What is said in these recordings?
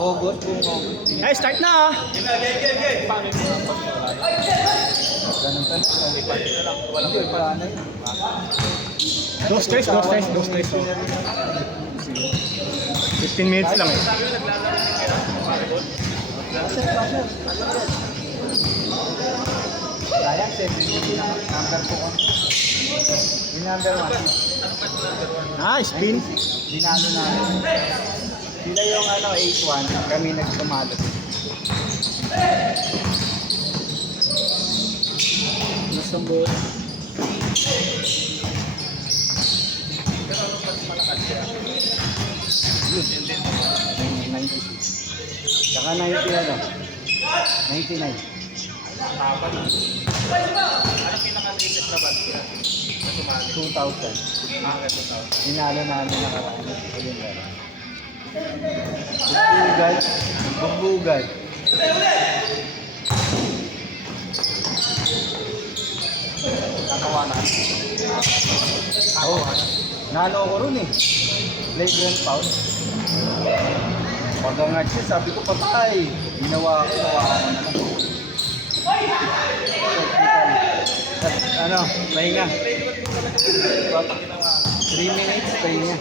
August, buong August. Ay, start na ah! Ganun pa. Hindi, wala na yun. No stress, no stress, no stress. 15 minutes lang eh. Kaya, 7 number po ko. Yung number 1. Ah, spin. Dinalo namin. Sila yung 8-1, kami nagtumalo. Nasa boat. Yun, 96. Saka 90 ano? 99. Anong pinaka-latest na ba? 2,000. Ganito tao. Dinalo namin nakaraan. Ayun lang. Bugbugan. Bugbugan. Kakawa na. Oo. Nalo ko ron eh. Flagrant foul. Pag-angat siya, sabi ko patay. Ginawa ko na lang. Ano, pahinga. 3 minutes, pahinga.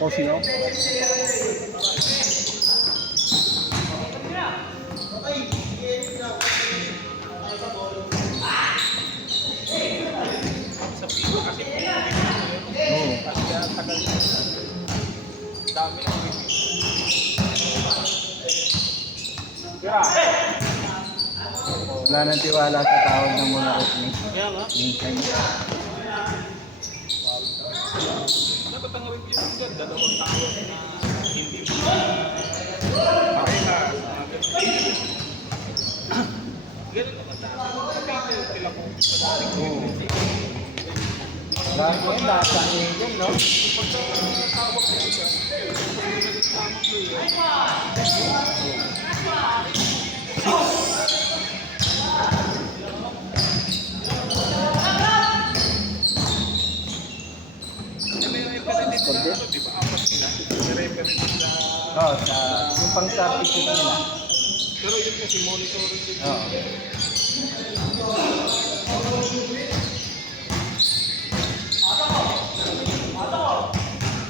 O sino? Oo. Dami na. Wala nang tiwala sa tawag ng mga roommate. Kaya nga. Minsan. Dapat ang review ng dyan. Dalawang tawag na hindi pareha. Ganun naman tayo. Sila po. Oo. Lagi ko yung lasa niya yun, no? Pagkatawag ko siya, tamang player. Cordet? Di ba apat sila? Nire-reference sila. Oo, sa yung pang-substitute nila. Pero yun kasi monitoring din. Oo.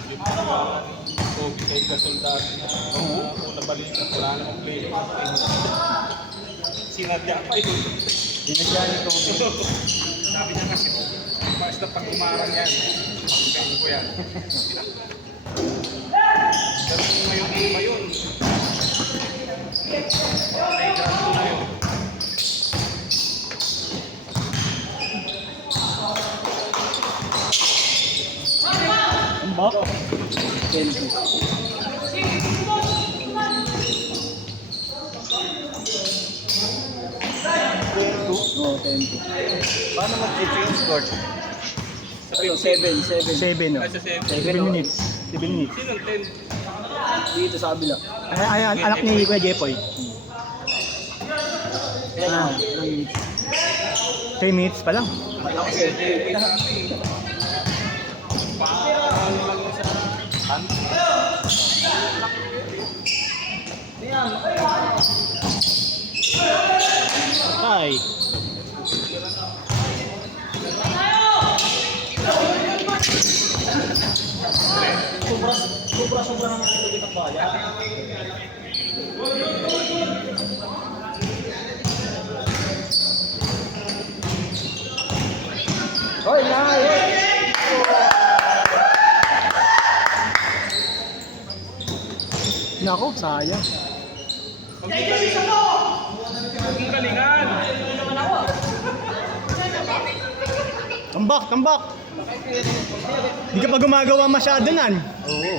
Yung pangalan ni Kobe kay Gasoldato na una balikan, wala namang player. Sinadya pa yun. Dinadyan ko. Sabi niya kasi, basta pag umarang yan, pagkain ko yan. Pero kung ngayon iba yun, playground ko na yun. Ang ba? 10. Oo, 10. Paano mag-change court? Ano, 7. 7 no? Ay, sa 7. 7 minutes. 7 minutes. Sino ang 10? Dito sa kabila. Ay, anak ni Kuya Jepoy. Ah, 3 minutes pa lang. ako 7. Ay. Sobra naman ito dito bayan. Hoy, nice! Nako, sayang. Ang galingan! Tambak, tambak. Hindi ka pa gumagawa masyado nan. Oo.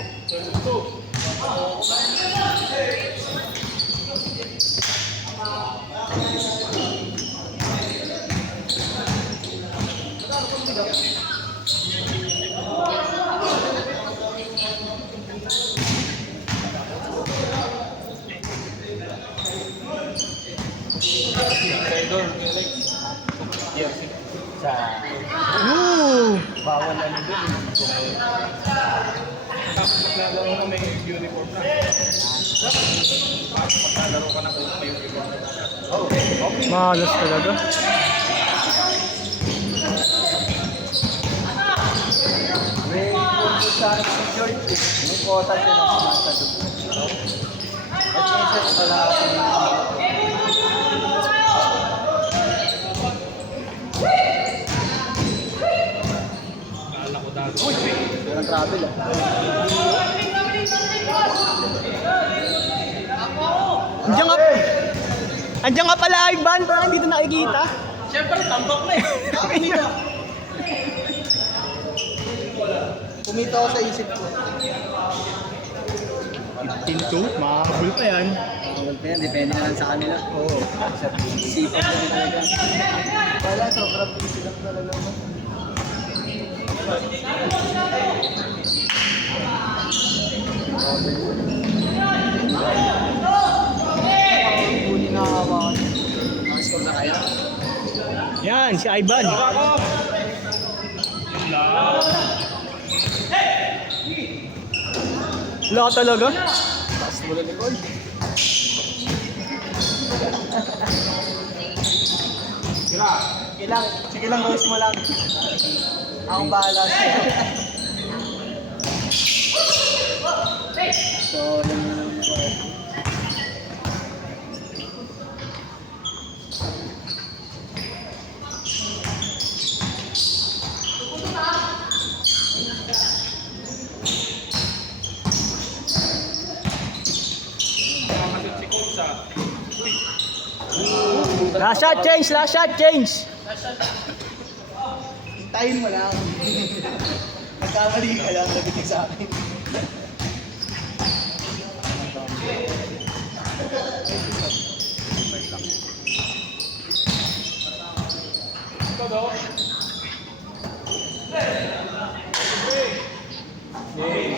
Doon, Alex. Jersey. Sa Ooh! bawal ano dun. Tapos maglalaro ka may uniform na. Maglalaro ka na kung may uniform na. Malas talaga. May kung sa security, may kota din ang sinasa doon. At minsan wala akong Kala ko dati. walang travel ah. Andiyan nga. Andiyan nga pala Ivan, parang hindi ito nakikita. Siyempre, tambak na eh. Kumita ako sa isip ko. 15-2, makakabul pa yan. Well, pa yan, depende na lang sa kanila. Oo. Sipag na rin talaga. Wala, sobrang busy lang talaga mo. Huli na hawakan. Nakascore na kayo? Yan, si Ivan. Wala ka talaga. Taas mo na ni Cole. Sige lang, host mo lang. Akong bahala sa'yo. So, lang mo lang mo. Nakakasot si Coach sa... Last shot change, last shot change. Hintayin mo lang. Nagkamali ka lang, nabitig sa akin.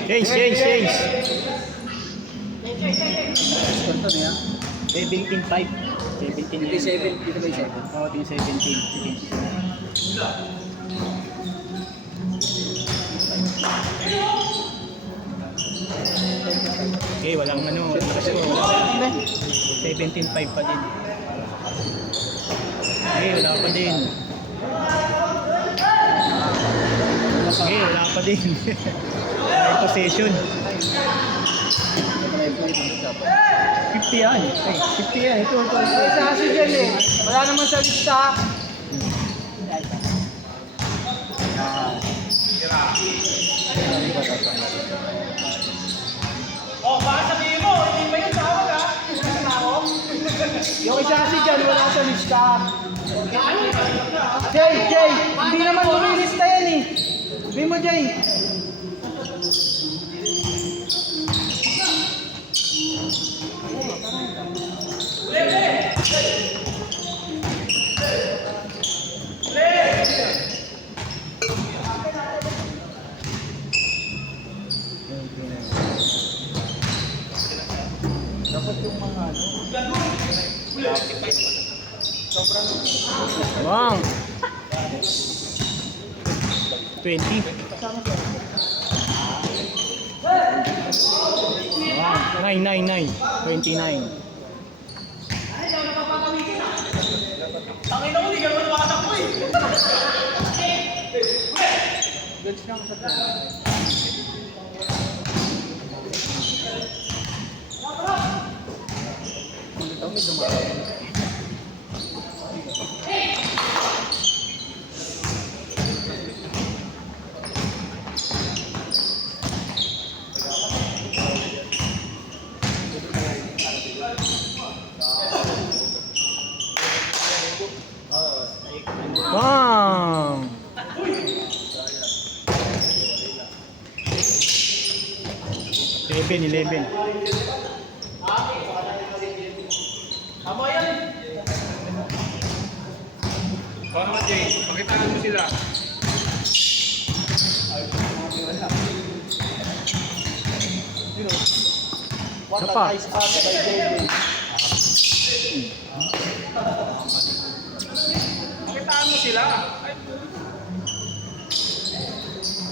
Change, change, change. Score to niya. 17-5. 17 Dito 7, dito ba 7? Oo, team 17. Okay, walang ano. 17-5 pa din. Okay, wala pa din. Okay, wala pa din. May possession. 50 yan. Ay, 50 yan. Ito. Sa kasi dyan eh. Wala naman sa lista. Oh, baka sabihin mo, hindi pa yun tawag ha? Yung isa kasi dyan, wala sa lista. Jay! Hindi naman lumilista yan eh. Sabihin mo, Jay. Dapat yung mga ano. Sobrang Wow. 20. Wow. 9. 29. Tangin ako, hindi ka naman makatakbo eh. goods lang sa plan. Ito may dumating. Wow. 11. Tama yan. Paano naman, Jay? Pakitaan mo sila. What a Sapa. nice pass by JJ. Pakitaan mo sila. Ay,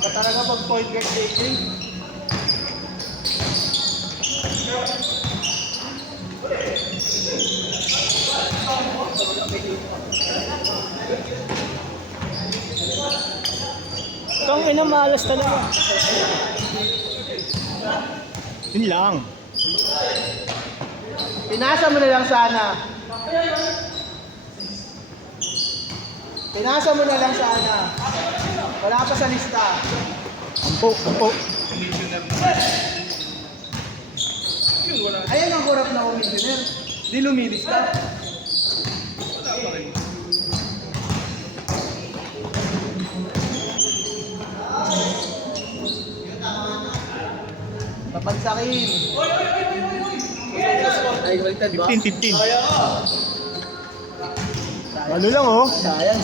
Ba talaga pag point guard JJ? Kang ina, malas talaga. Yun lang. Pinasa mo na lang sana. Pinasa mo na lang sana. Wala pa sa lista. Ampo. Commissioner na. Yun, wala. Ayan ang kurap na commissioner. Di lumilista. Wala pa rin. Papagsakin. Ay, baliktad ba? 15. Ano lang oh. Sayang.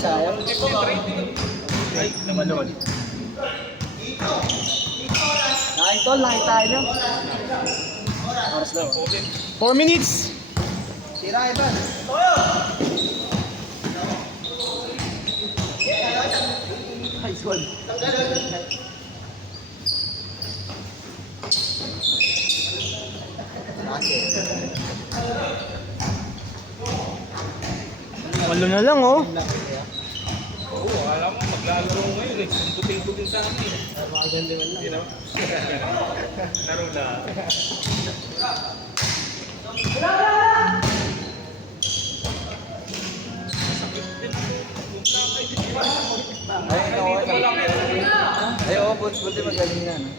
Ay, naman. Nakitol, nakita nyo. Oras daw. 4 minutes. Sira, Ivan. Nice one. Walo na lang oh. Oo, alam mo, maglalaro ngayon eh. Ang puting-puting sa amin eh. You know? Laro na. Ay, oo, buti magaling na. No?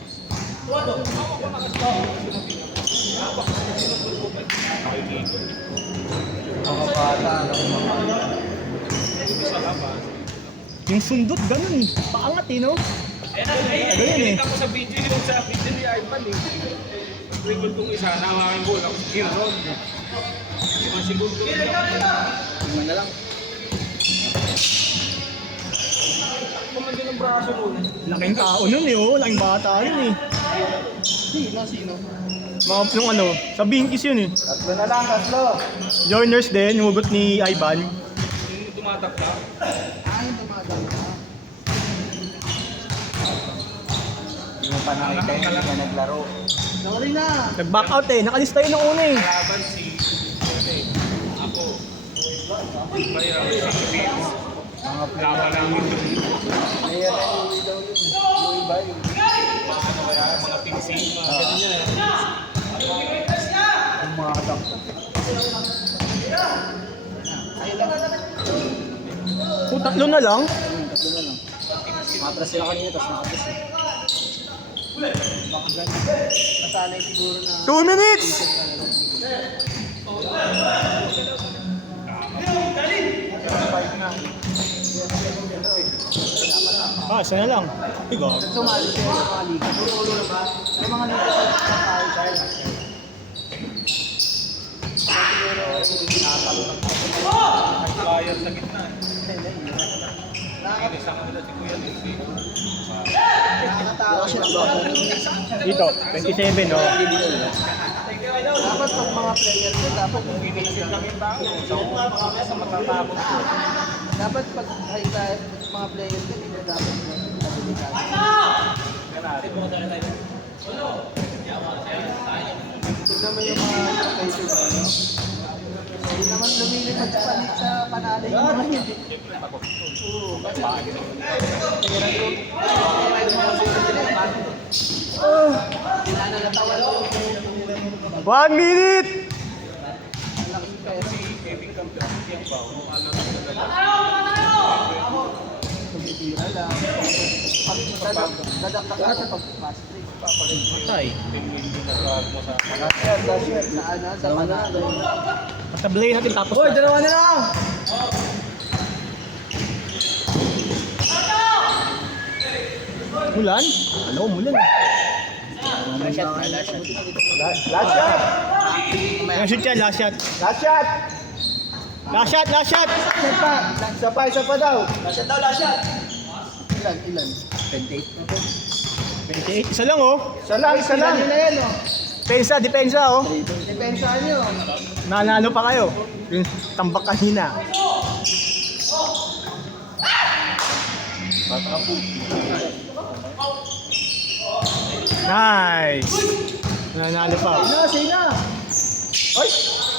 Mga bata, Yung sundot ganun. Paangat eh no? Nakita ko sa video yung sa video ni Ivan eh. Record kong isa, nawakan ko lang. Giron. 5 segundo. tingnan na lang. Kumandun ang braso nun. Laking tao nun eh oh. Laking bata nun eh. Sino? Mga yung ano, sa Binkies yun eh. Tatlo na lang, tatlo. Joiners din, hugot ni Ivan. Yung tumatakta. Ay, tumagal ka. Yung panangay kayo, hindi ka naglaro. Sorry na. Nag-back out eh, nakalista yun ng una eh. Laban si ako. Kaya si Vince. Mga Laban namin doon. player na uwi daw yun. Yung iba yun. Ano kaya, mga pinsing, mga ganyan. Yung mga kadakta. Ay lang. Kung tatlo na lang. Tatlo na lang. Matras sila kanina, tapos nakapos eh. Baka ganun. Nasanay siguro na... 2 minutes! Five na. Ah, isa na lang. Tigo. Sumali siya ng mga liga. Yung mga liga sa tayo. Siguro, nakatalo ng Nagbayad sa gitna. nakakatawa Isang nila si Kuya Lucy. siya ng bawal. Dito, 27 oh. Dapat pag mga player ko, dapat Pinisil lang yung tao. Sa matatapos ko. dapat pag tayo mga player ko, hindi dapat abilidad. Tignan mo yung mga players, ano? Hindi naman lumilipad sa palit sa panalo yung mga yun. Oo, kasi pera group. Sila na natawa lang. 1 minute! Malaking pera. Kevin Campbell, yung bao. Tumitira lang. Dadaktak ka sa pag-pass break. Patay. Last year. Sa Manado. Patablay natin tapos na. Dalawa na lang! Mulan? Ano, mulan eh. Last shot. Last shot yan, last shot. Last shot! Last shot, last shot! Isa pa daw. Last shot. Ilan? 28, isa lang oh. Isa lang. Yun na yan, oh. Depensa oh. Depensahan nyo. Nanalo pa kayo. Yung tambak kanina. Nice! Nanalo pa. Sina! Oy!